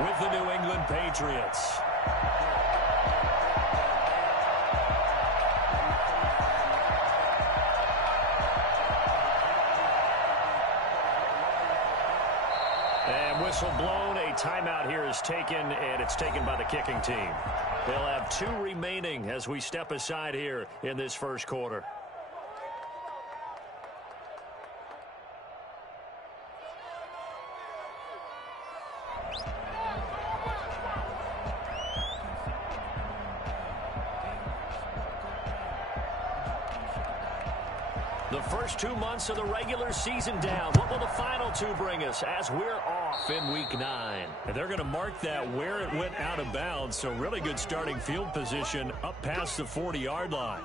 with the New England Patriots. And whistle blown, a timeout here is taken, and it's taken by the kicking team. They'll have 2 remaining as we step aside here in this first quarter. The first 2 months of the regular season down. What will the final 2 bring us as we're off in Week 9? And they're going to mark that where it went out of bounds, so really good starting field position up past the 40-yard line.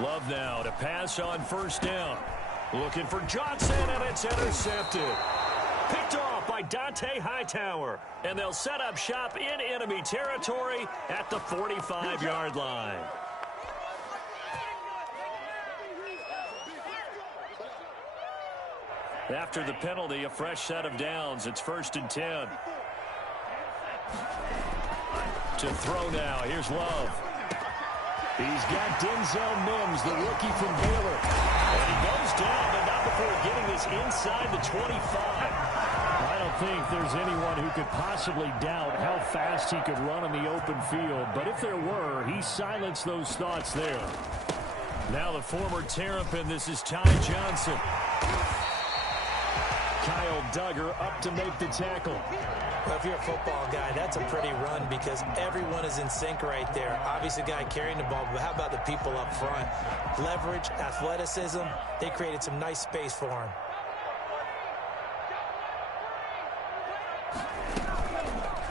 Love now to pass on first down. Looking for Johnson, and it's intercepted. Picked off by Dante Hightower. And they'll set up shop in enemy territory at the 45-yard line. After the penalty, a fresh set of downs. It's 1st and 10. To throw now. Here's Love. He's got Denzel Mims, the rookie from Baylor. And he goes down, but not before getting this inside the 25. I don't think there's anyone who could possibly doubt how fast he could run on the open field. But if there were, he silenced those thoughts there. Now the former Terrapin, this is Ty Johnson. Kyle Duggar up to make the tackle. Well, if you're a football guy, that's a pretty run because everyone is in sync right there. Obviously, the guy carrying the ball, but how about the people up front? Leverage, athleticism, they created some nice space for him.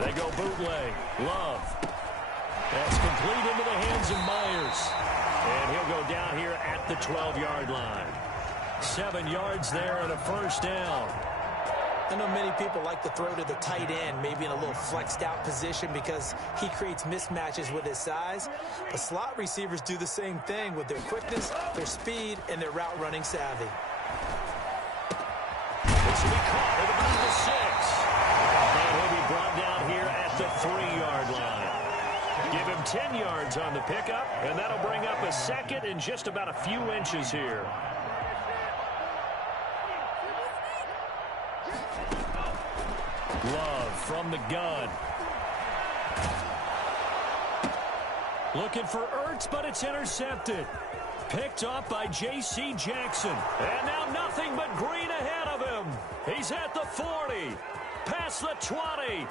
They go bootleg. Love. That's complete into the hands of Myers. And he'll go down here at the 12-yard line. 7 yards there and a first down. I know many people like to throw to the tight end, maybe in a little flexed out position because he creates mismatches with his size. But slot receivers do the same thing with their quickness, their speed, and their route running savvy. This will be caught at about the 6. And he'll be brought down here at the 3-yard line. Give him 10 yards on the pickup, and that'll bring up a second and just about a few inches here. Love from the gun. Looking for Ertz, but it's intercepted. Picked off by J.C. Jackson. And now nothing but green ahead of him. He's at the 40. Past the 20.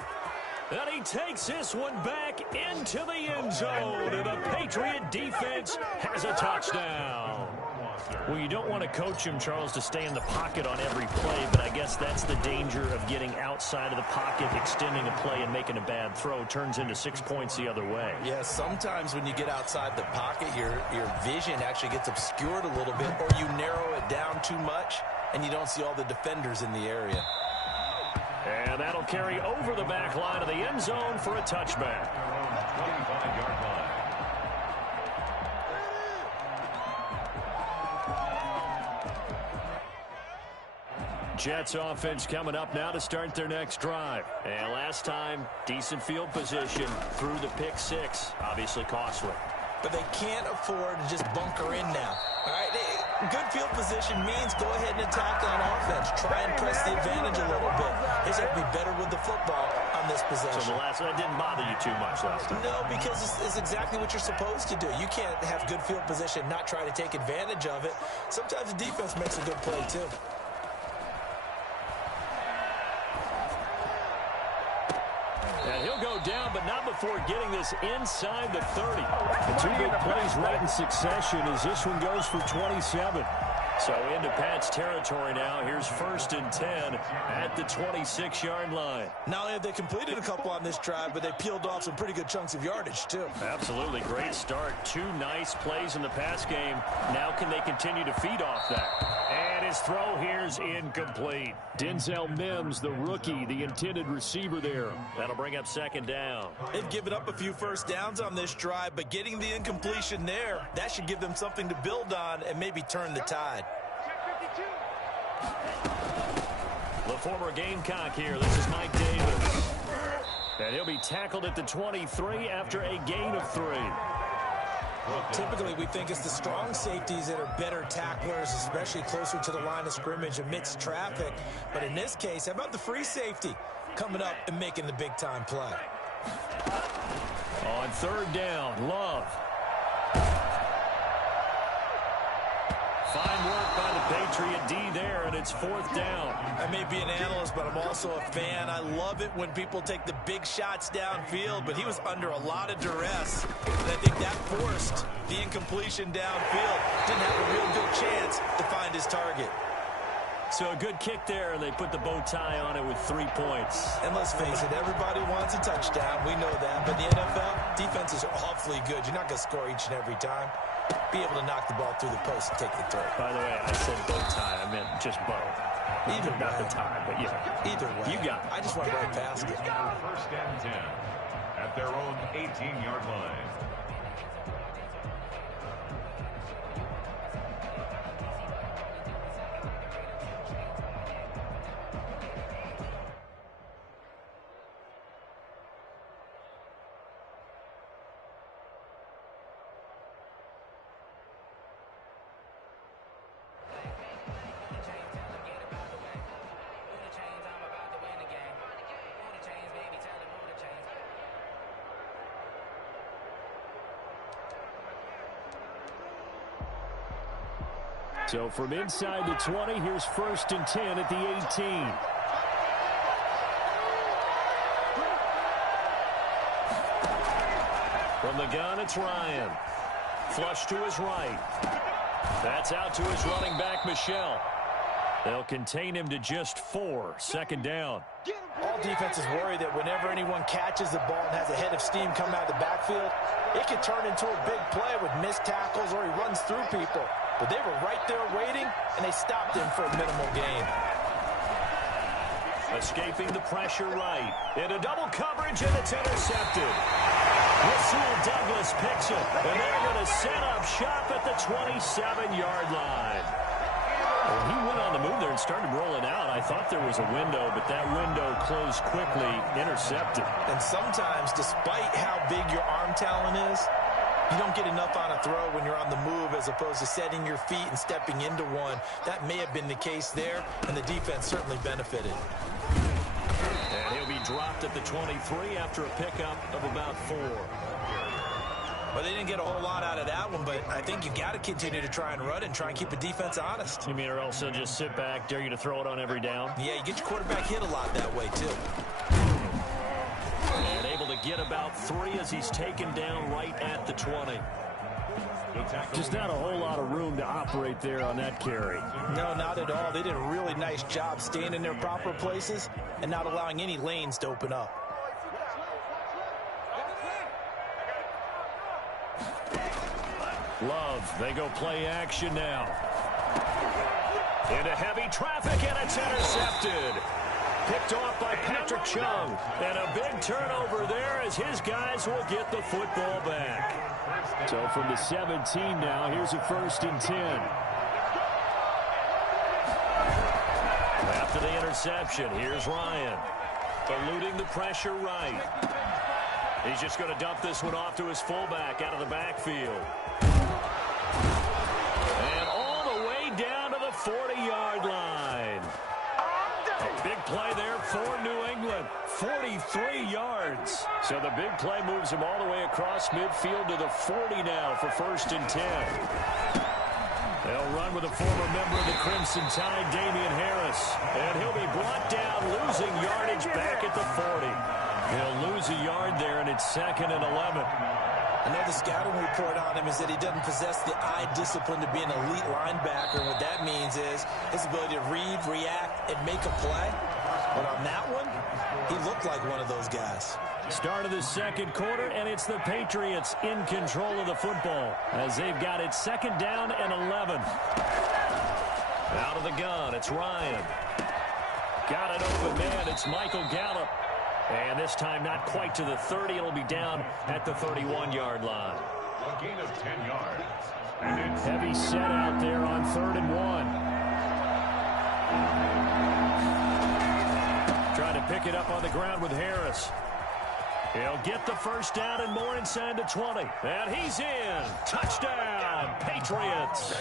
And he takes this one back into the end zone. And the Patriot defense has a touchdown. Well, you don't want to coach him, Charles, to stay in the pocket on every play, but I guess that's the danger of getting outside of the pocket, extending a play, and making a bad throw. Turns into 6 points the other way. Yeah, sometimes when you get outside the pocket, your vision actually gets obscured a little bit, or you narrow it down too much, and you don't see all the defenders in the area. And that'll carry over the back line of the end zone for a touchback. 25-yard line. Jets offense coming up now to start their next drive. And last time, decent field position through the pick six. Obviously costly. But they can't afford to just bunker in now. All right, good field position means go ahead and attack on offense. Try and press the advantage a little bit. They just have to be better with the football on this possession. So the last one didn't bother you too much last time? No, because it's exactly what you're supposed to do. You can't have good field position, not try to take advantage of it. Sometimes the defense makes a good play, too. And he'll go down, but not before getting this inside the 30. The two big plays right in succession as this one goes for 27. So into Pat's territory now. Here's 1st and 10 at the 26-yard line. Not only have they completed a couple on this drive, but they peeled off some pretty good chunks of yardage, too. Absolutely. Great start. 2 nice plays in the pass game. Now can they continue to feed off that? And his throw here's incomplete. Denzel Mims, the rookie, the intended receiver there. That'll bring up 2nd down. They've given up a few first downs on this drive, but getting the incompletion there, that should give them something to build on and maybe turn the tide. The former Gamecock here. This is Mike Davis. And he'll be tackled at the 23 after a gain of 3. Typically, we think it's the strong safeties that are better tacklers, especially closer to the line of scrimmage amidst traffic. But in this case, how about the free safety coming up and making the big-time play? On 3rd down, Love. Fine work by the Patriot D there, and it's 4th down. I may be an analyst, but I'm also a fan. I love it when people take the big shots downfield, but he was under a lot of duress. And I think that forced the incompletion downfield. Didn't have a real good chance to find his target. So a good kick there, and they put the bow tie on it with 3 points. And let's face it, everybody wants a touchdown. We know that. But in the NFL, defenses are awfully good. You're not going to score each and every time. Be able to knock the ball through the post and take the throw. By the way, I said bow tie. I meant just bow. Either Not way. the tie, but yeah. Either way. You got it. I just went right past it. 1st and 10 at their own 18-yard line. So from inside the 20, here's 1st and 10 at the 18. From the gun, it's Ryan. Flush to his right. That's out to his running back, Michelle. They'll contain him to just 4. 2nd down. All defenses worry that whenever anyone catches the ball and has a head of steam come out of the backfield, it can turn into a big play with missed tackles or he runs through people. But they were right there waiting, and they stopped him for a minimal gain. Escaping the pressure right. Into double coverage, and it's intercepted. Rasul Douglas picks it, and they're going to set up shop at the 27-yard line. When he went on the move there and started rolling out, I thought there was a window, but that window closed quickly, intercepted. And sometimes, despite how big your arm talent is, you don't get enough on a throw when you're on the move as opposed to setting your feet and stepping into one. That may have been the case there, and the defense certainly benefited. And he'll be dropped at the 23 after a pickup of about 4. Well, they didn't get a whole lot out of that one, but I think you got to continue to try and run and try and keep the defense honest. You mean or else they'll just sit back, dare you to throw it on every down? Yeah, you get your quarterback hit a lot that way, too. get about 3 as he's taken down right at the 20. Just not a whole lot of room to operate there on that carry. No, not at all. They did a really nice job staying in their proper places and not allowing any lanes to open up. Love, they go play action now. Into heavy traffic, and it's intercepted. Picked off by Patrick Chung. And a big turnover there as his guys will get the football back. So from the 17 now, here's a 1st and 10. After the interception, here's Ryan. Eluding the pressure right. He's just going to dump this one off to his fullback out of the backfield. And all the way down to the 40-yard line. A big play there for New England. 43 yards. So the big play moves him all the way across midfield to the 40 now for 1st and 10. They'll run with a former member of the Crimson Tide, Damian Harris. And he'll be brought down, losing yardage back at the 40. He'll lose a yard there, and it's 2nd and 11. I know the scouting report on him is that he doesn't possess the eye discipline to be an elite linebacker. And what that means is his ability to read, react, and make a play. But on that one, he looked like one of those guys. Start of the 2nd quarter, and it's the Patriots in control of the football as they've got it 2nd down and 11. Out of the gun, it's Ryan. Got it open man, it's Michael Gallup. And this time not quite to the 30. It'll be down at the 31-yard line. A gain of 10 yards. And it's Heavy set out there on 3rd and 1. Trying to pick it up on the ground with Harris. He'll get the 1st down and more inside the 20. And he's in. Touchdown, Patriots.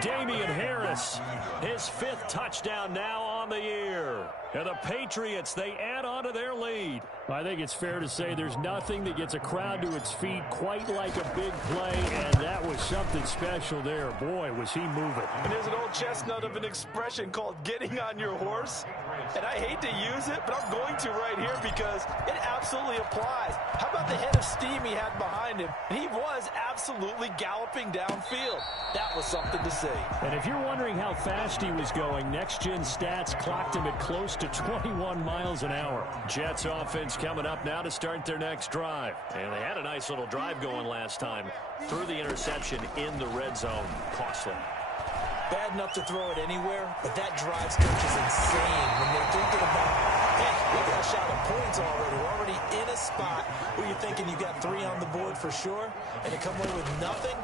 Damian Harris, his 5th touchdown now on the year. And the Patriots, they add on to their lead. I think it's fair to say there's nothing that gets a crowd to its feet quite like a big play, and that was something special there. Boy, was he moving. And there's an old chestnut of an expression called getting on your horse. And I hate to use it, but I'm going to right here because it absolutely applies. How about the head of steam he had behind him? He was absolutely galloping downfield. That was something to see. And if you're wondering how fast he was going, NextGen stats clocked him at close to 21 miles an hour. Jets offense coming up now to start their next drive. And they had a nice little drive going last time. Threw the interception in the red zone. Costly. Bad enough to throw it anywhere, but that drive stretch is insane when they're thinking about, hey, we got a shot at points already. We're already in a spot where you're thinking you got 3 on the board for sure, and to come away with nothing,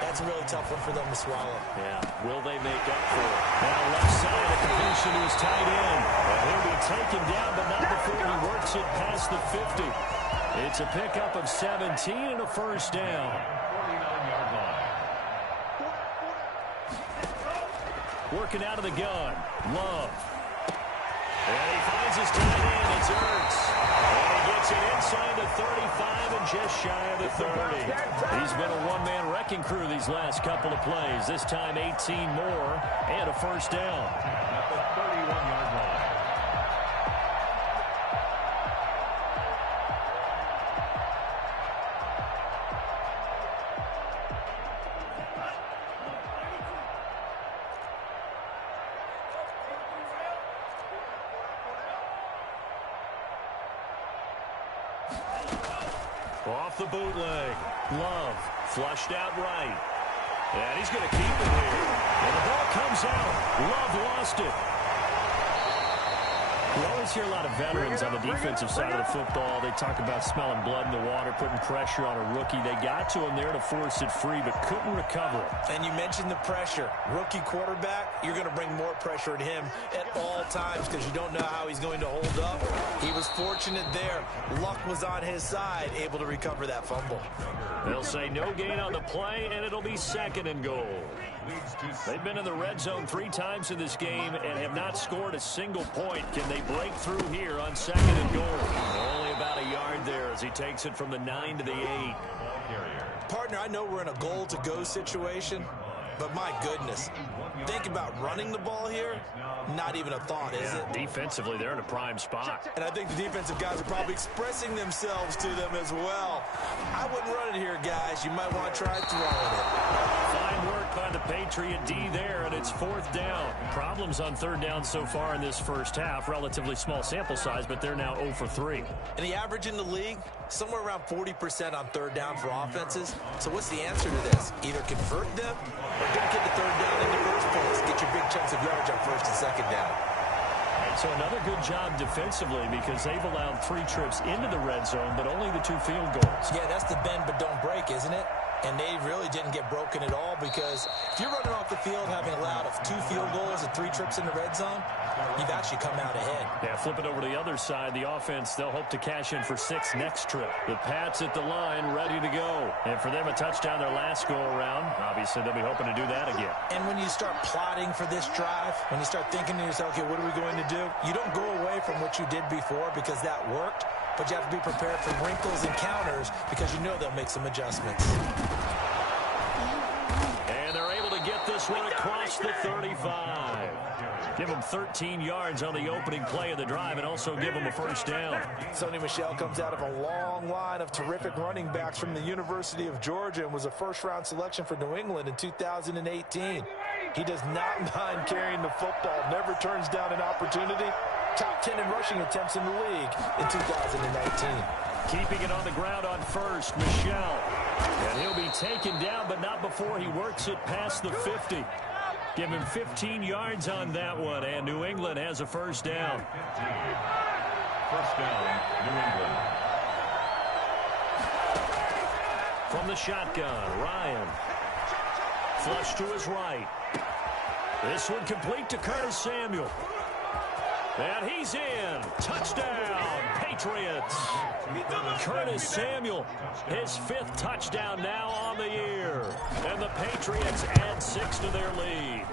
that's a really tough one for them to swallow. Yeah, will they make up for it? Now left side, a completion to his tight end. And he'll be taken down, but not before he works it past the 50. It's a pickup of 17 and a 1st down. 49-yard line. Working out of the gun. Love. And he finds his tight end. It's Ertz. And he gets it inside the 35 and just shy of the 30. He's been a one-man wrecking crew these last couple of plays. This time 18 more and a 1st down. At the 31-yard line. Off the bootleg. Love. Flushed out right. And he's going to keep it here. And the ball comes out. Love lost it. You always hear a lot of veterans on the defensive side of the football. They talk about smelling blood in the water, putting pressure on a rookie. They got to him there to force it free, but couldn't recover it. And you mentioned the pressure. Rookie quarterback, you're going to bring more pressure at him at all times because you don't know how he's going to hold up. He was fortunate there. Luck was on his side, able to recover that fumble. They'll say no gain on the play, and it'll be 2nd and goal. They've been in the red zone 3 times in this game and have not scored a single point. Can they break through here on 2nd and goal? Only about a yard there as he takes it from the 9 to the 8. Partner, I know we're in a goal-to-go situation, But my goodness, think about running the ball here, not even a thought, is it? Defensively, they're in a prime spot. And I think the defensive guys are probably expressing themselves to them as well. I wouldn't run it here, guys. You might want to try throwing it. Fine work by the Patriot D there, and it's 4th down. Problems on 3rd down so far in this first half. Relatively small sample size, but they're now 0 for 3. And the average in the league, somewhere around 40% on 3rd down for offenses. So what's the answer to this? Either convert them or don't get the 3rd down in the first place. Get your big chunks of yards on 1st and 2nd down. And so another good job defensively because they've allowed 3 trips into the red zone, but only the 2 field goals. Yeah, that's the bend but don't break, isn't it? And they really didn't get broken at all because if you're running off the field having allowed 2 field goals and 3 trips in the red zone, you've actually come out ahead. Yeah, flip it over to the other side. The offense, they'll hope to cash in for 6 next trip. The Pats at the line, ready to go. And for them, a touchdown their last go-around. Obviously, they'll be hoping to do that again. And when you start plotting for this drive, when you start thinking to yourself, okay, what are we going to do? You don't go away from what you did before because that worked, but you have to be prepared for wrinkles and counters because you know they'll make some adjustments. And they're able to get this one across the 35. Give them 13 yards on the opening play of the drive and also give them a 1st down. Sony Michel comes out of a long line of terrific running backs from the University of Georgia and was a 1st-round selection for New England in 2018. He does not mind carrying the football, never turns down an opportunity. Top 10 in rushing attempts in the league in 2019. Keeping it on the ground on 1st, Michel. And he'll be taken down, but not before he works it past the 50. Give him 15 yards on that one, and New England has a 1st down. 1st down, New England. From the shotgun, Ryan. Flush to his right. This one complete to Curtis Samuel. And he's in. Touchdown, Patriots. Curtis Samuel, his 5th touchdown now on the year. And the Patriots add 6 to their lead.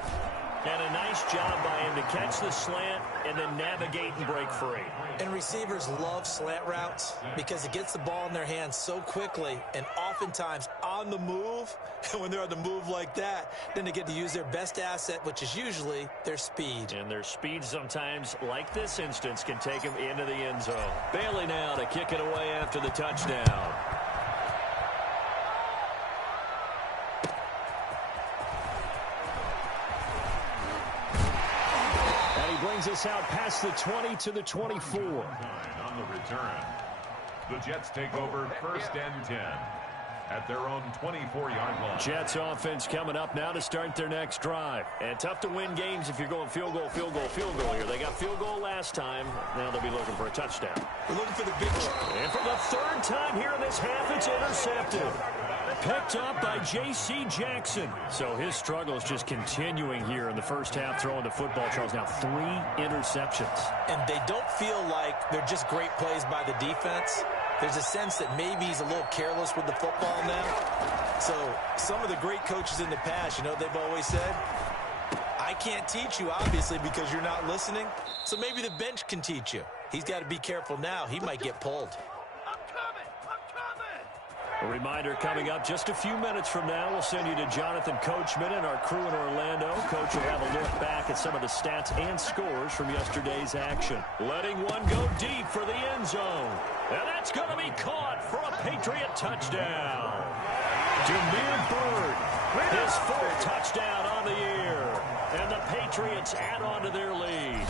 And a nice job by him to catch the slant and then navigate and break free. And receivers love slant routes because it gets the ball in their hands so quickly and oftentimes on the move. And when they're on the move like that, then they get to use their best asset, which is usually their speed. And their speed sometimes, like this instance, can take them into the end zone. Bailey now to kick it away after the touchdown. Brings us out past the 20 to the 24. On the return, the Jets take over 1st and 10 at their own 24-yard line. Jets offense coming up now to start their next drive. And tough to win games if you're going field goal, field goal, field goal here. They got field goal last time. Now they'll be looking for a touchdown. They're looking for the big one. And for the 3rd time here in this half, it's intercepted. Picked up by J.C. Jackson. So his struggle is just continuing here in the first half, throwing the football. Charles, now 3 interceptions. And they don't feel like they're just great plays by the defense. There's a sense that maybe he's a little careless with the football now. So some of the great coaches in the past, you know, they've always said, I can't teach you, obviously, because you're not listening. So maybe the bench can teach you. He's got to be careful now. He might get pulled. A reminder coming up just a few minutes from now. We'll send you to Jonathan Coachman and our crew in Orlando. Coach will have a look back at some of the stats and scores from yesterday's action. Letting one go deep for the end zone. And that's going to be caught for a Patriot touchdown. Jameer Byrd, his 4th touchdown on the year. And the Patriots add on to their lead.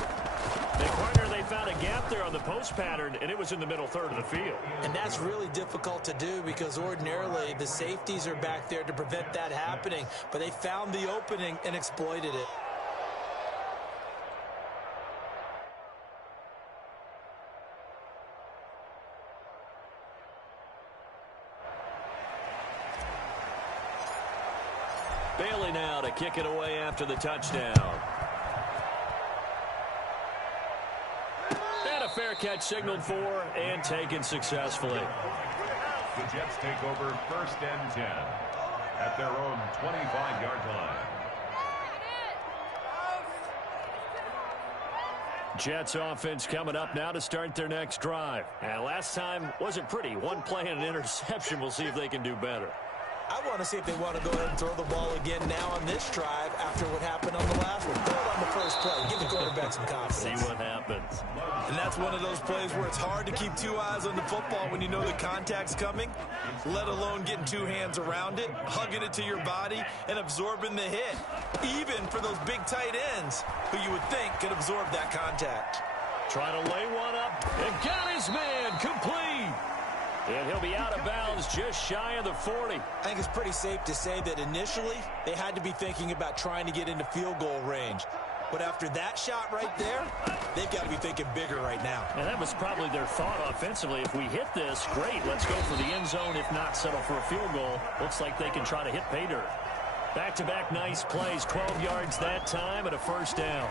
They found a gap there on the post pattern, and it was in the middle 3rd of the field. And that's really difficult to do because ordinarily the safeties are back there to prevent that happening. But they found the opening and exploited it. Bailey now to kick it away after the touchdown. Fair catch signaled for and taken successfully. The Jets take over 1st and 10 at their own 25-yard line. Jets offense coming up now to start their next drive. And last time wasn't pretty. One play and an interception. We'll see if they can do better. I want to see if they want to go ahead and throw the ball again now on this drive after what happened on the last one. Throw it on the first play. Give the quarterback some confidence. See what happens. And that's one of those plays where it's hard to keep two eyes on the football when you know the contact's coming, let alone getting two hands around it, hugging it to your body, and absorbing the hit, even for those big tight ends who you would think could absorb that contact. Trying to lay one up and got his man complete. And he'll be out of bounds just shy of the 40. I think it's pretty safe to say that initially they had to be thinking about trying to get into field goal range. But after that shot right there, they've got to be thinking bigger right now. And that was probably their thought offensively. If we hit this, great, let's go for the end zone. If not, settle for a field goal. Looks like they can try to hit pay dirt. Back-to-back nice plays, 12 yards that time and a first down.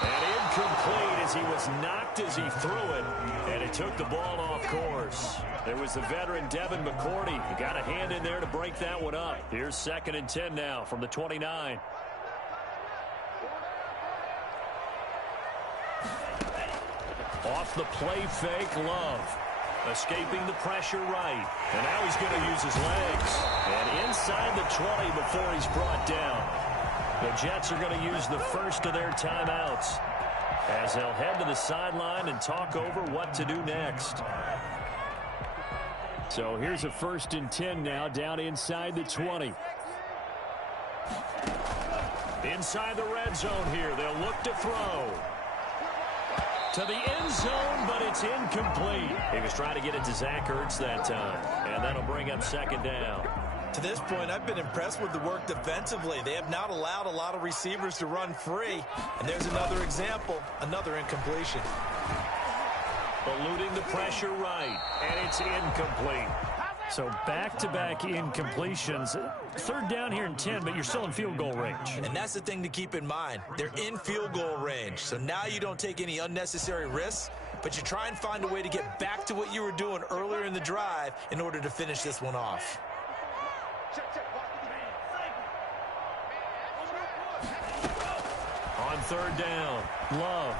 And incomplete as he was knocked as he threw it, and it took the ball off course. There was the veteran Devin McCourty. He got a hand in there to break that one up. Here's 2nd and 10 now from the 29. Off the play fake, Love. Escaping the pressure right. And now he's going to use his legs. And inside the 20 before he's brought down. The Jets are going to use the first of their timeouts as they'll head to the sideline and talk over what to do next. So here's a 1st and 10 now, down inside the 20. Inside the red zone here, they'll look to throw. To the end zone, but it's incomplete. He was trying to get it to Zach Ertz that time, and that'll bring up 2nd down. To this point, I've been impressed with the work defensively. They have not allowed a lot of receivers to run free. And there's another example, another incompletion. Eluding the pressure right, and it's incomplete. So back-to-back incompletions. 3rd down here and 10, but you're still in field goal range. And that's the thing to keep in mind. They're in field goal range. So now you don't take any unnecessary risks, but you try and find a way to get back to what you were doing earlier in the drive in order to finish this one off. On 3rd down, Love.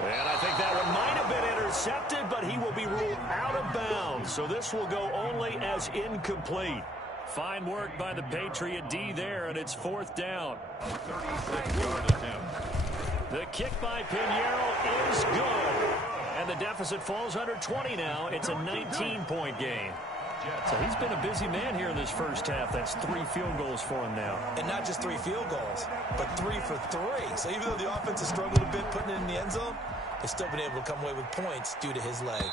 And I think that one might have been intercepted, but he will be ruled out of bounds. So this will go only as incomplete. Fine work by the Patriot D there, and it's 4th down. 36-yard attempt. The kick by Pinheiro is good. And the deficit falls under 20 now. It's a 19-point game. So he's been a busy man here in this first half. That's 3 field goals for him now. And not just 3 field goals, but 3 for 3. So even though the offense has struggled a bit putting it in the end zone, they've still been able to come away with points due to his leg.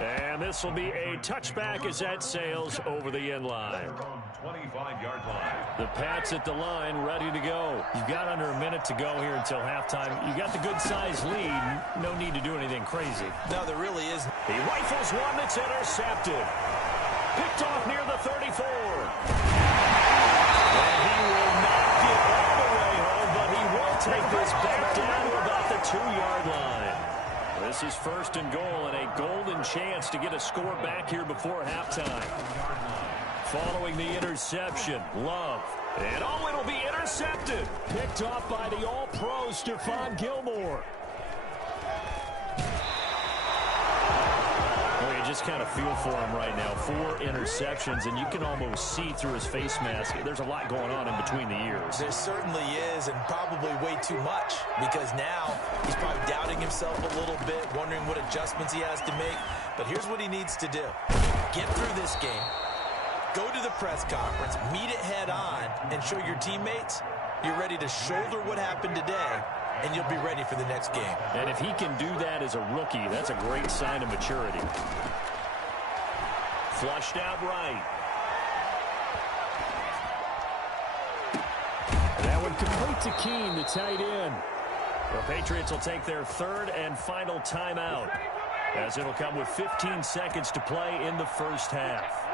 And this will be a touchback as that sails over the end line. 25-yard line. The Pats at the line, ready to go. You've got under a minute to go here until halftime. You got the good-sized lead. No need to do anything crazy. No, there really is. He rifles one that's intercepted. Picked off near the 34. And he will not get all the way home, but he will take this back down to about the 2-yard line. This is 1st and goal and a golden chance to get a score back here before halftime. Following the interception, Love. And oh, it'll be intercepted. Picked off by the All-Pro Stephon Gilmore. Well, you just kind of feel for him right now. 4 interceptions, and you can almost see through his face mask. There's a lot going on in between the ears. There certainly is, and probably way too much, because now he's probably doubting himself a little bit, wondering what adjustments he has to make. But here's what he needs to do. Get through this game, go to the press conference, meet it head on, and show your teammates you're ready to shoulder what happened today, and you'll be ready for the next game. And if he can do that as a rookie, that's a great sign of maturity. Flushed out right. That one complete to Keene, the tight end. The Patriots will take their 3rd and final timeout, as it'll come with 15 seconds to play in the first half.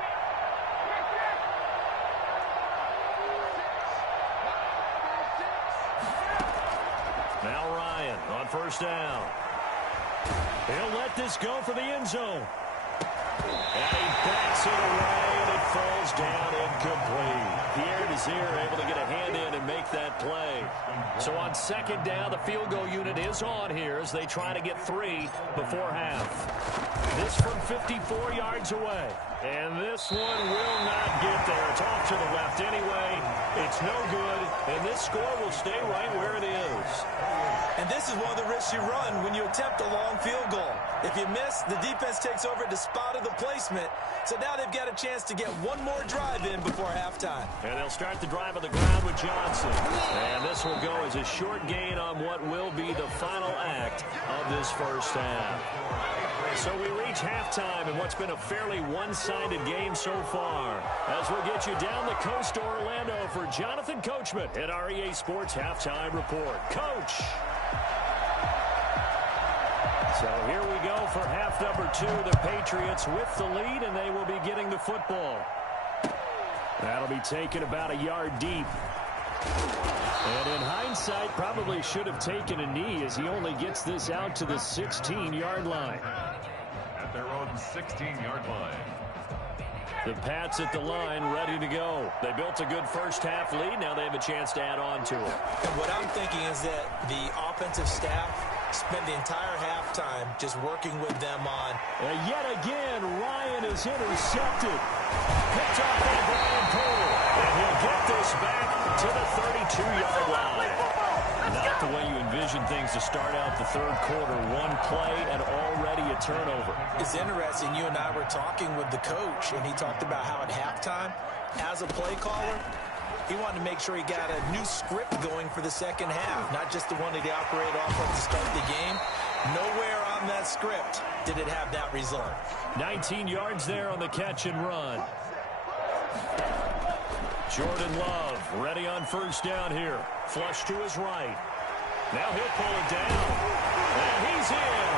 Now Ryan on 1st down. He'll let this go for the end zone. And he backs it away, and it falls down incomplete. Pierre, to Lazier able to get a hand in and make that play. So on second down, the field goal unit is on here as they try to get 3 before half. This from 54 yards away. And this one will not get there. It's off to the left anyway. It's no good. And this score will stay right where it is. And this is one of the risks you run when you attempt a long field goal. If you miss, the defense takes over at the spot of the placement. So now they've got a chance to get one more drive in before halftime. And they'll start the drive on the ground with Johnson. And this will go as a short gain on what will be the final act of this first half. So we reach halftime in what's been a fairly one-sided game so far. As we'll get you down the coast to Orlando for Jonathan Coachman at REA Sports Halftime Report. Coach! So here we go for half number 2. The Patriots with the lead, and they will be getting the football. That'll be taken about a yard deep. And in hindsight, probably should have taken a knee as he only gets this out to the 16-yard line. At their own 16-yard line. The Pats at the line, ready to go. They built a good first-half lead. Now they have a chance to add on to it. And what I'm thinking is that the offensive staff spent the entire halftime just working with them on. Yet again, Ryan is intercepted. Picked off by Brian Poole. And he'll get this back to the 32-yard line. Not the way you envision things to start out the third quarter. One play and already a turnover. It's interesting. You and I were talking with the coach, and he talked about how at halftime, as a play caller, he wanted to make sure he got a new script going for the second half, not just the one that he operated off of to start the game. Nowhere on that script did it have that result. 19 yards there on the catch and run. Jordan Love ready on first down here. Flush to his right. Now he'll pull it down. And he's in.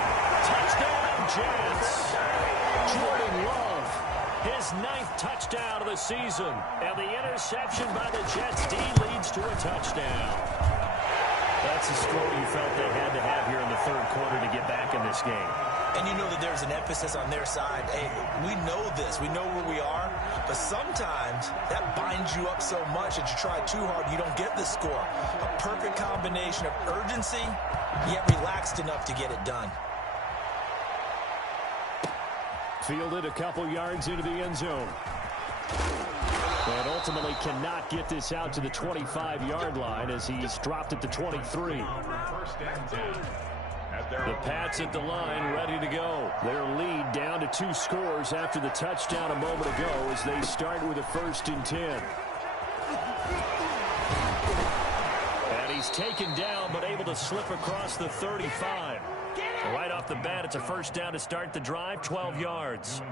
Touchdown, Jets. Jordan Love, his 9th touchdown of the season. And the interception by the Jets D leads to a touchdown. That's the score you felt they had to have here in the third quarter to get back in this game. And you know that there's an emphasis on their side. Hey, we know this. We know where we are. But sometimes that binds you up so much that you try too hard, you don't get the score. A perfect combination of urgency, yet relaxed enough to get it done. Fielded a couple yards into the end zone. And ultimately cannot get this out to the 25-yard line as he's dropped at the 23. First and 10. The Pats at the line, ready to go. Their lead down to 2 scores after the touchdown a moment ago as they start with a 1st and 10. And he's taken down but able to slip across the 35. Right off the bat, it's a first down to start the drive, 12 yards.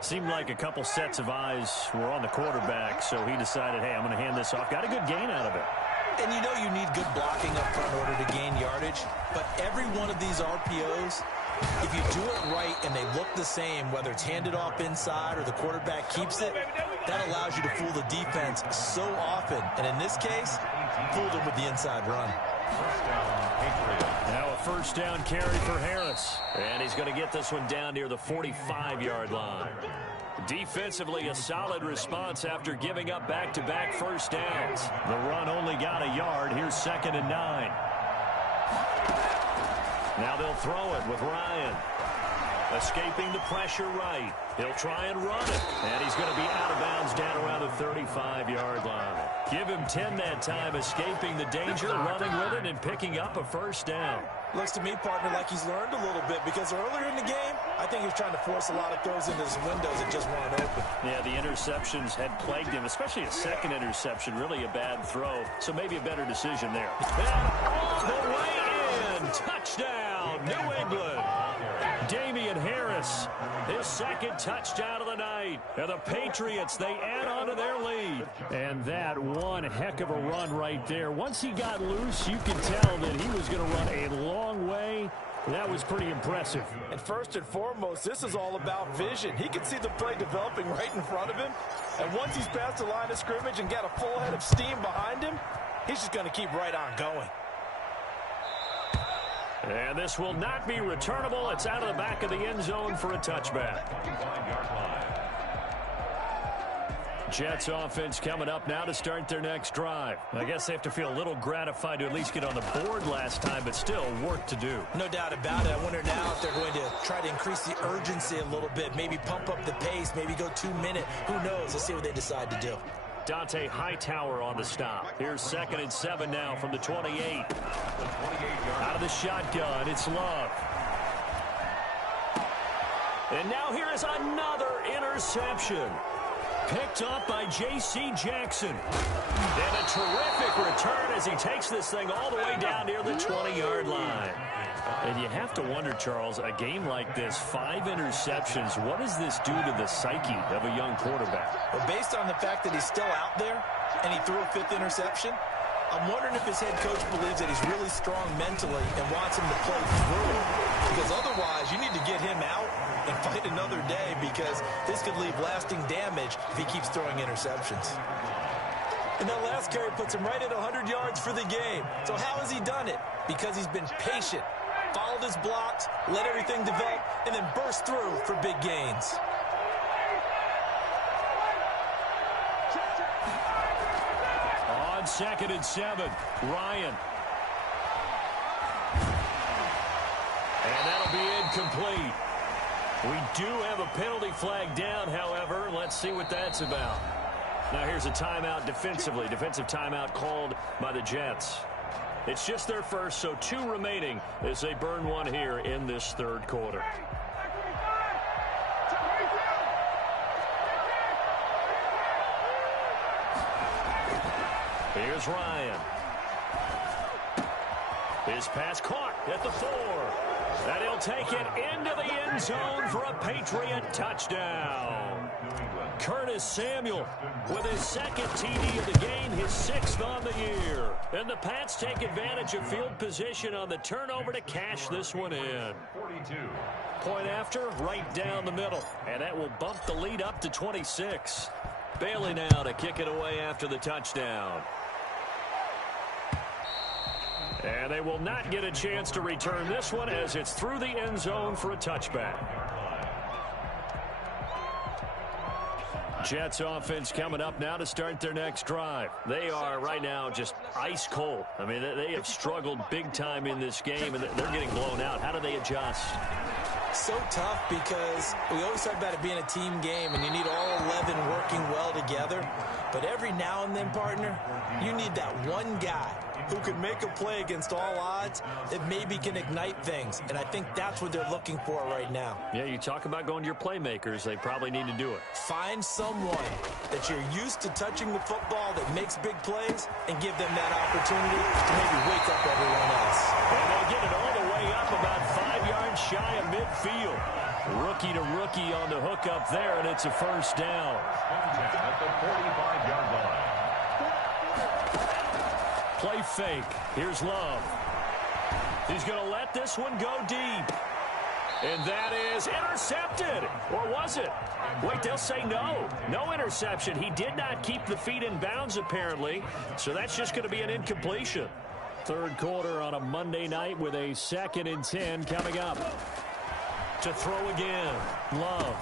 Seemed like a couple sets of eyes were on the quarterback, so he decided, hey, I'm going to hand this off. Got a good gain out of it. And you know you need good blocking up front in order to gain yardage. But every one of these RPOs, if you do it right and they look the same, whether it's handed off inside or the quarterback keeps it, that allows you to fool the defense so often. And in this case, fooled them with the inside run. Now a first down carry for Harris. And he's going to get this one down near the 45-yard line. Defensively, a solid response after giving up back-to-back first downs. The run only got a yard. Here's 2nd and 9. Now they'll throw it with Ryan. Escaping the pressure right. He'll try and run it. And he's going to be out of bounds down around the 35-yard line. Give him 10 that time, escaping the danger, running with it, and picking up a first down. Looks to me, partner, like he's learned a little bit because earlier in the game, I think he was trying to force a lot of throws into his windows that just weren't open. Yeah, the interceptions had plagued him, especially a second interception, really a bad throw. So maybe a better decision there. And all the way in, touchdown, New England. Damian Harris, his 2nd touchdown of the night. And the Patriots, they add on to their lead. And that one heck of a run right there. Once he got loose, you could tell that he was going to run a long way. That was pretty impressive. And first and foremost, this is all about vision. He can see the play developing right in front of him. And once he's past the line of scrimmage and got a full head of steam behind him, he's just going to keep right on going. And this will not be returnable. It's out of the back of the end zone for a touchback. Jets offense coming up now to start their next drive. I guess they have to feel a little gratified to at least get on the board last time, but still work to do. No doubt about it. I wonder now if they're going to try to increase the urgency a little bit, maybe pump up the pace, maybe go 2 minute. Who knows? Let's see what they decide to do. Dante Hightower on the stop. Here's 2nd and 7 now from the 28. Out of the shotgun, it's Love. And now here is another interception. Picked up by J.C. Jackson. And a terrific return as he takes this thing all the way down near the 20-yard line. And you have to wonder, Charles, a game like this, 5 interceptions, what does this do to the psyche of a young quarterback? Well, based on the fact that he's still out there and he threw a 5th interception, I'm wondering if his head coach believes that he's really strong mentally and wants him to play through it. Because otherwise, you need to get him out and fight another day, because this could leave lasting damage if he keeps throwing interceptions. And that last carry puts him right at 100 yards for the game. So how has he done it? Because he's been patient, followed his blocks, let everything develop, and then burst through for big gains. On 2nd and 7, Ryan. And that'll be incomplete. We do have a penalty flag down, however. Let's see what that's about. Now here's a timeout defensively. Defensive timeout called by the Jets. It's just their first, so 2 remaining as they burn one here in this 3rd quarter. Here's Ryan. His pass caught at the 4. And he'll take it into the end zone for a Patriot touchdown. Curtis Samuel with his 2nd TD of the game, his 6th on the year. And the Pats take advantage of field position on the turnover to cash this one in. 42. Point after, right down the middle. And that will bump the lead up to 26. Bailey now to kick it away after the touchdown. And they will not get a chance to return this one as it's through the end zone for a touchback. Jets offense coming up now to start their next drive. They are right now just ice cold. I mean, they have struggled big time in this game, and they're getting blown out. How do they adjust? So tough, because we always talk about it being a team game and you need all 11 working well together. But every now and then, partner, you need that one guy who can make a play against all odds that maybe can ignite things. And I think that's what they're looking for right now. Yeah, you talk about going to your playmakers. They probably need to do it. Find someone that you're used to touching the football that makes big plays and give them that opportunity to maybe wake up everyone else. And they'll get it all the way up about 5 yards shy of midfield. Rookie to rookie on the hook up there, and it's a first down. At the 45-yard line. Play fake. Here's Love. He's going to let this one go deep. And that is intercepted. Or was it? Wait, they'll say no. No interception. He did not keep the feet in bounds, apparently. So that's just going to be an incompletion. 3rd quarter on a Monday night with a 2nd and 10 coming up. To throw again. Love.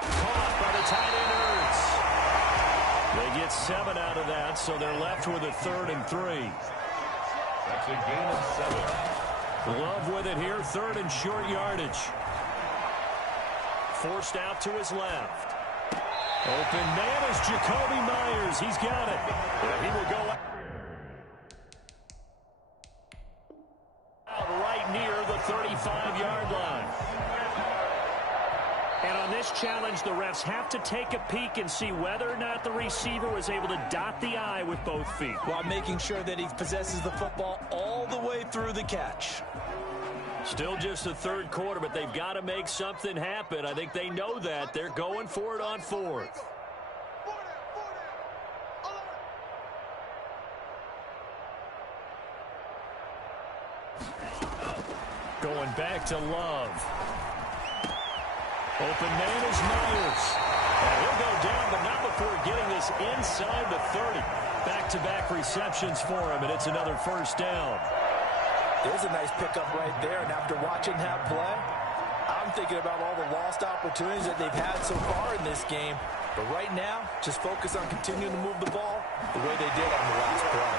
Caught by the tight end Ertz. They get 7 out of that, so they're left with a 3rd and 3. That's a gain of 7. Love with it here, 3rd and short yardage. Forced out to his left. Open man is Jacoby Myers. He's got it. And he will go out right near the 35-yard line. And on this challenge, the refs have to take a peek and see whether or not the receiver was able to dot the I with both feet. While making sure that he possesses the football all the way through the catch. Still just the 3rd quarter, but they've got to make something happen. I think they know that. They're going for it on 4th. Going back to Love. Open man is Myers. And he'll go down, but not before getting this inside the 30. Back-to-back receptions for him, and it's another first down. There's a nice pickup right there, and after watching that play, I'm thinking about all the lost opportunities that they've had so far in this game. But right now, just focus on continuing to move the ball the way they did on the last play.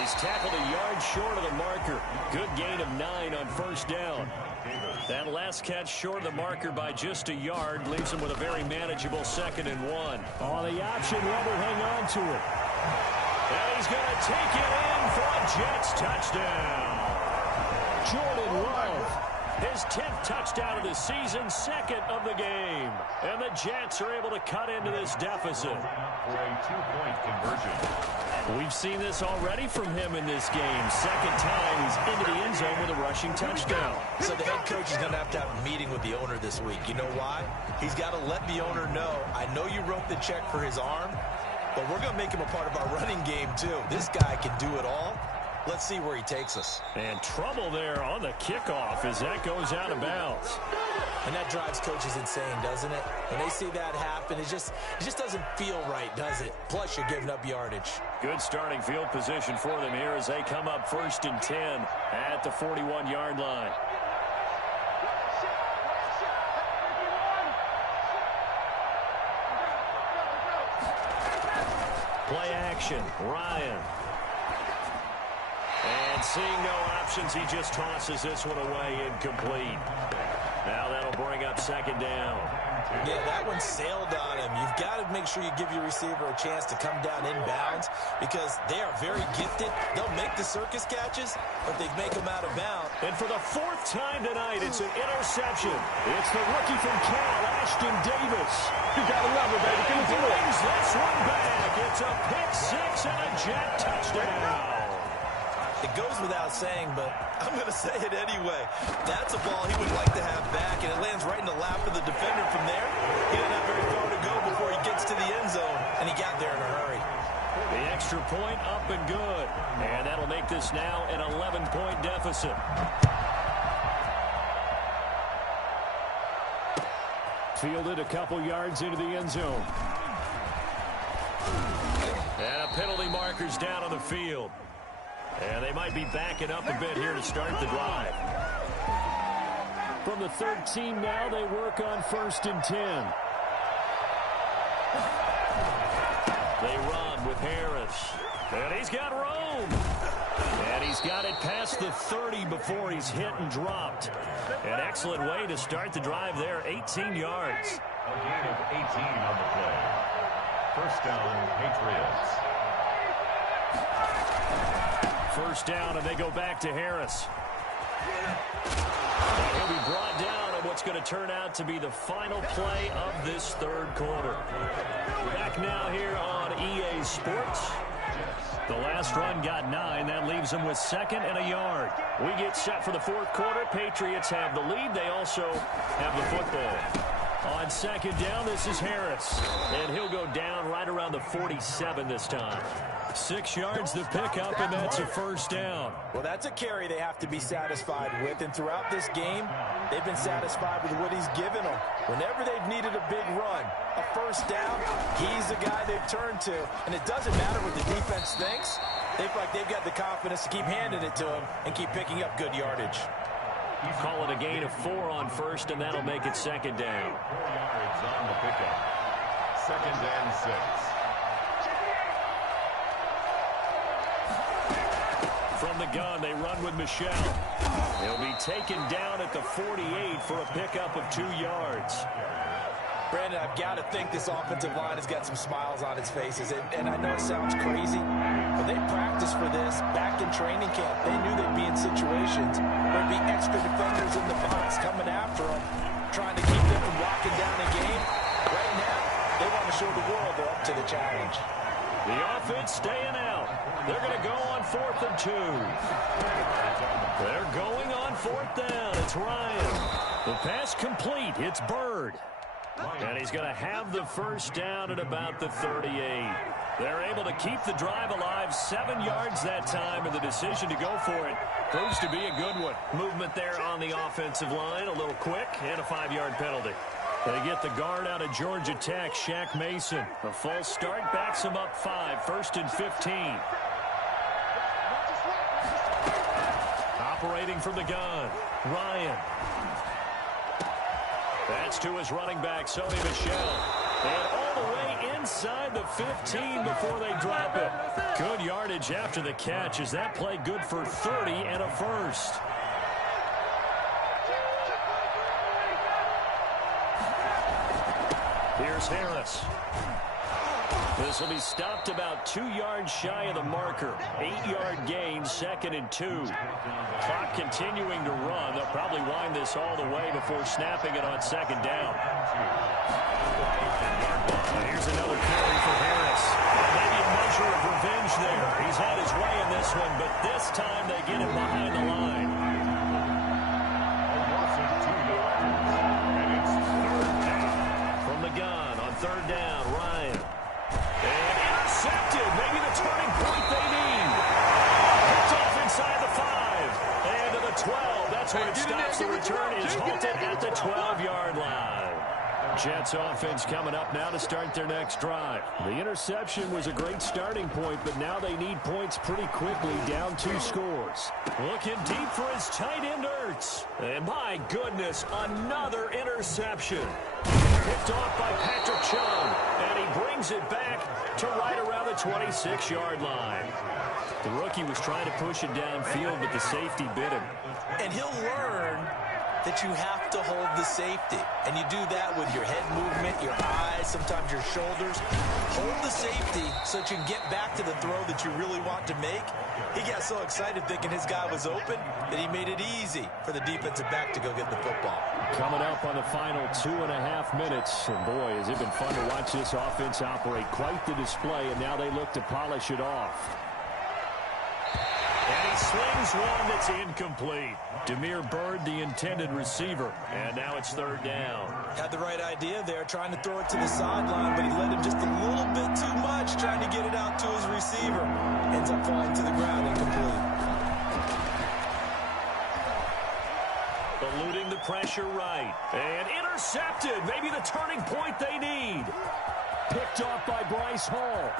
He's tackled a yard short of the marker. Good gain of 9 on first down. That last catch short of the marker by just a yard leaves him with a very manageable 2nd and 1. Oh, the option rubber hang on to it. And he's going to take it in for a Jets touchdown. Jordan Love. His 10th touchdown of the season, 2nd of the game. And the Jets are able to cut into this deficit. For a 2-point conversion. We've seen this already from him in this game. 2nd time he's into the end zone with a rushing touchdown. So the head coach is going to have a meeting with the owner this week. You know why? He's got to let the owner know, I know you wrote the check for his arm, but we're going to make him a part of our running game too. This guy can do it all. Let's see where he takes us. And trouble there on the kickoff as that goes out of bounds. And that drives coaches insane, doesn't it? When they see that happen, it just doesn't feel right, does it? Plus, you're giving up yardage. Good starting field position for them here as they come up 1st and 10 at the 41-yard line. Play action, Ryan. And seeing no options, he just tosses this one away incomplete. Now that'll bring up 2nd down. Yeah, that one sailed on him. You've got to make sure you give your receiver a chance to come down inbounds because they are very gifted. They'll make the circus catches, but they make them out of bounds. And for the 4th time tonight, it's an interception. It's the rookie from Cal, Ashton Davis. You got to love it, baby. Give it to him. Brings this one back. It's a pick 6 and a Jet touchdown. It goes without saying, but I'm going to say it anyway. That's a ball he would like to have back, and it lands right in the lap of the defender from there. He didn't have very far to go before he gets to the end zone, and he got there in a hurry. The extra point up and good. And that'll make this now an 11-point deficit. Fielded a couple yards into the end zone. And a penalty marker's down on the field. And they might be backing up a bit here to start the drive. From the 13 now, they work on 1st and 10. They run with Harris. And he's got room. And he's got it past the 30 before he's hit and dropped. An excellent way to start the drive there, 18 yards. A gain of 18 on the play. 1st down, Patriots. 1st down, and they go back to Harris. And he'll be brought down on what's going to turn out to be the final play of this 3rd quarter. Back now here on EA Sports. The last run got 9. That leaves them with 2nd and a yard. We get set for the 4th quarter. Patriots have the lead. They also have the football. On 2nd down, this is Harris. And he'll go down right around the 47 this time. 6 yards to pick up, and that's a 1st down. Well, that's a carry they have to be satisfied with. And throughout this game, they've been satisfied with what he's given them. Whenever they've needed a big run, a 1st down, he's the guy they've turned to. And it doesn't matter what the defense thinks. They feel like they've got the confidence to keep handing it to him and keep picking up good yardage. You call it a gain of 4 on 1st, and that'll make it 2nd down. 4 yards on the pickup. 2nd and 6. From the gun, they run with Michelle. He'll be taken down at the 48 for a pickup of 2 yards. Brandon, I've got to think this offensive line has got some smiles on its faces. And I know it sounds crazy, but they practiced for this back in training camp. They knew they'd be in situations where there'd be extra defenders in the box coming after them, trying to keep them from locking down a game. Right now, they want to show the world they're up to the challenge. The offense staying out. They're going to go on 4th and 2. They're going on 4th down. It's Ryan. The pass complete. It's Bird. And he's going to have the 1st down at about the 38. They're able to keep the drive alive, 7 yards that time, and the decision to go for it proves to be a good one. Movement there on the offensive line, a little quick, and a 5-yard penalty. They get the guard out of Georgia Tech, Shaq Mason. A false start backs him up 5, 1st and 15. Operating from the gun, Ryan. That's to his running back, Sony Michel. And all the way inside the 15 before they drop it. Good yardage after the catch as that play good for 30 and a first. Here's Harris. This will be stopped about 2 yards shy of the marker. 8-yard gain, 2nd and 2. Clock continuing to run. They'll probably wind this all the way before snapping it on 2nd down. Here's another carry for Harris. Maybe a measure of revenge there. He's had his way in this one, but this time they get him behind the line. A loss of 2 yards, and it's 3rd down. From the gun on 3rd down, Ryan. And intercepted. Maybe the turning point they need. Picked off inside the 5. And to the 12. That's where it stops. The return is halted at the 12-yard line. Jets offense coming up now to start their next drive. The interception was a great starting point, but now they need points pretty quickly, down 2 scores. Looking deep for his tight end, Ertz. And my goodness, another interception. Picked off by Patrick Chung, and he brings it back to right around the 26-yard line. The rookie was trying to push it downfield, but the safety bit him. And he'll learn that you have to hold the safety. And you do that with your head movement, your eyes, sometimes your shoulders. Hold the safety so that you can get back to the throw that you really want to make. He got so excited thinking his guy was open that he made it easy for the defensive back to go get the football. Coming up on the final 2.5 minutes. And boy, has it been fun to watch this offense operate. Quite the display, and now they look to polish it off. And he slings one that's incomplete. Damiere Byrd, the intended receiver. And now it's 3rd down. Had the right idea there, trying to throw it to the sideline, but he led him just a little bit too much, trying to get it out to his receiver. Ends up falling to the ground, incomplete. Eluding the pressure right. And intercepted. Maybe the turning point they need. Picked off by Bryce Hall.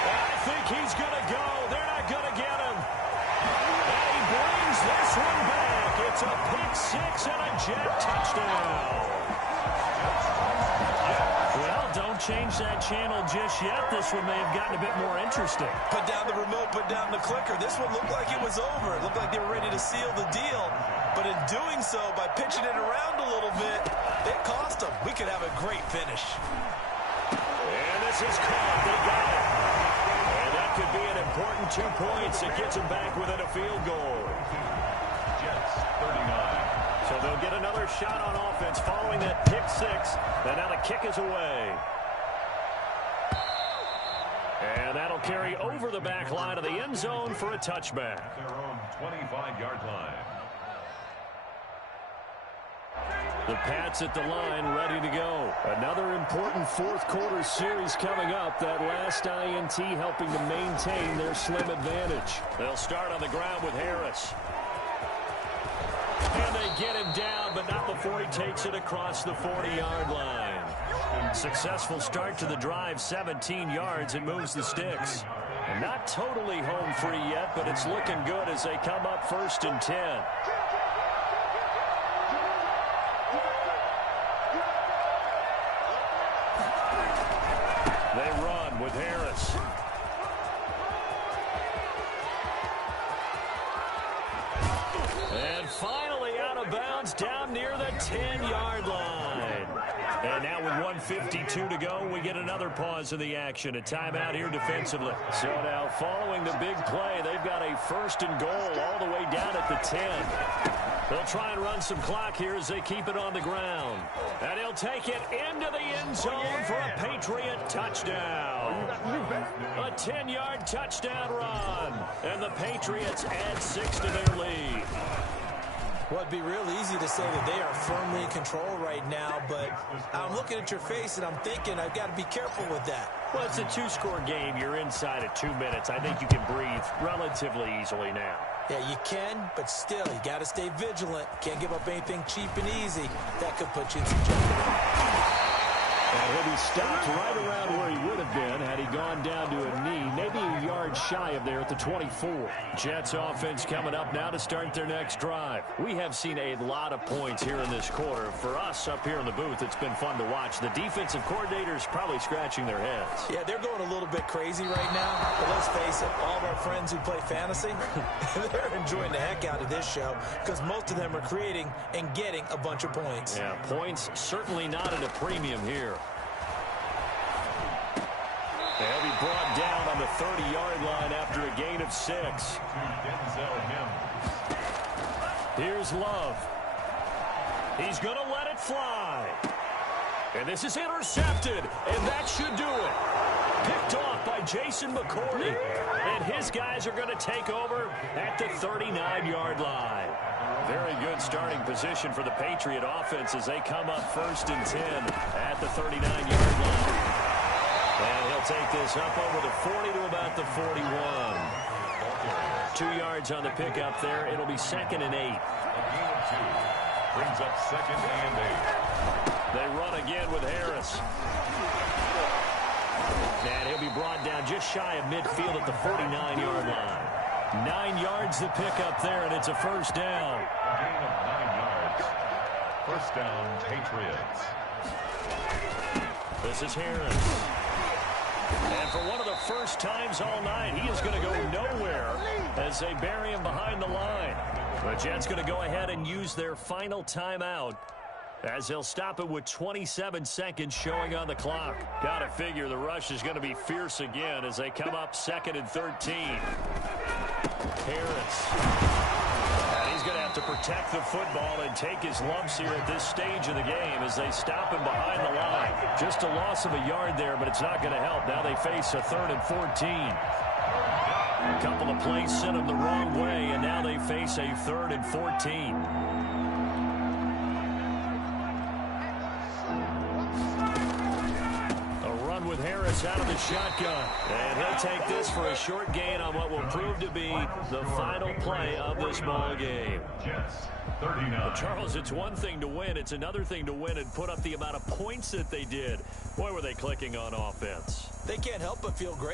I think he's going to go. They're not going to get him. And he brings this one back. It's a pick 6 and a Jet touchdown. Well, don't change that channel just yet. This one may have gotten a bit more interesting. Put down the remote, put down the clicker. This one looked like it was over. It looked like they were ready to seal the deal. But in doing so, by pitching it around a little bit, it cost them. We could have a great finish. And this is caught. They got it. And that could be an important 2 points. It gets them back within a field goal. Jets 39. So they'll get another shot on offense following that pick 6. And now the kick is away. And that'll carry over the back line of the end zone for a touchback. Their own 25-yard line. The Pats at the line, ready to go. Another important 4th quarter series coming up. That last INT helping to maintain their slim advantage. They'll start on the ground with Harris. And they get him down, but not before he takes it across the 40-yard line. Successful start to the drive, 17 yards, and moves the sticks. And not totally home free yet, but it's looking good as they come up 1st and 10. They run with Harris. And finally out of bounds down near the 10-yard line. And now with 1:52 to go, we get another pause in the action. A timeout here defensively. So now following the big play, they've got a 1st and goal all the way down at the 10. They'll try and run some clock here as they keep it on the ground. And he'll take it into the end zone for a Patriot touchdown. A 10-yard touchdown run. And the Patriots add 6 to their lead. Well, it'd be real easy to say that they are firmly in control right now, but I'm looking at your face and I'm thinking I've got to be careful with that. Well, it's a 2-score game. You're inside at 2 minutes. I think you can breathe relatively easily now. Yeah, you can, but still, you got to stay vigilant. Can't give up anything cheap and easy. That could put you in some jeopardy. And he'll be stopped right around where he would have been had he gone down to a knee, maybe a yard shy of there at the 24. Jets offense coming up now to start their next drive. We have seen a lot of points here in this quarter. For us up here in the booth, it's been fun to watch. The defensive coordinators probably scratching their heads. Yeah, they're going a little bit crazy right now. But let's face it, all of our friends who play fantasy, they're enjoying the heck out of this show because most of them are creating and getting a bunch of points. Yeah, points certainly not at a premium here. They'll be brought down on the 30-yard line after a gain of 6. Here's Love. He's going to let it fly. And this is intercepted, and that should do it. Picked off by Jason McCourty. And his guys are going to take over at the 39-yard line. Very good starting position for the Patriot offense as they come up 1st and 10 at the 39-yard line. And he'll take this up over the 40 to about the 41. 2 yards on the pickup there. It'll be 2nd and 8. A gain of 2. Brings up 2nd and 8. They run again with Harris. And he'll be brought down just shy of midfield at the 49-yard line. 9 yards the pickup there, and it's a 1st down. A gain of 9 yards. 1st down, Patriots. This is Harris. And for one of the first times all night, he is going to go nowhere as they bury him behind the line. The Jets going to go ahead and use their final timeout as they'll stop it with 27 seconds showing on the clock. Got to figure the rush is going to be fierce again as they come up 2nd and 13. Harris. He's going to have to protect the football and take his lumps here at this stage of the game as they stop him behind the line. Just a loss of a yard there, but it's not going to help. Now they face a 3rd and 14. A couple of plays sent them the wrong way, and now they face a 3rd and 14. With Harris out of the shotgun. And he'll take this for a short gain on what will prove to be the final play of this ball game. Jets, 39. Well, Charles, it's one thing to win. It's another thing to win and put up the amount of points that they did. Boy, were they clicking on offense. They can't help but feel great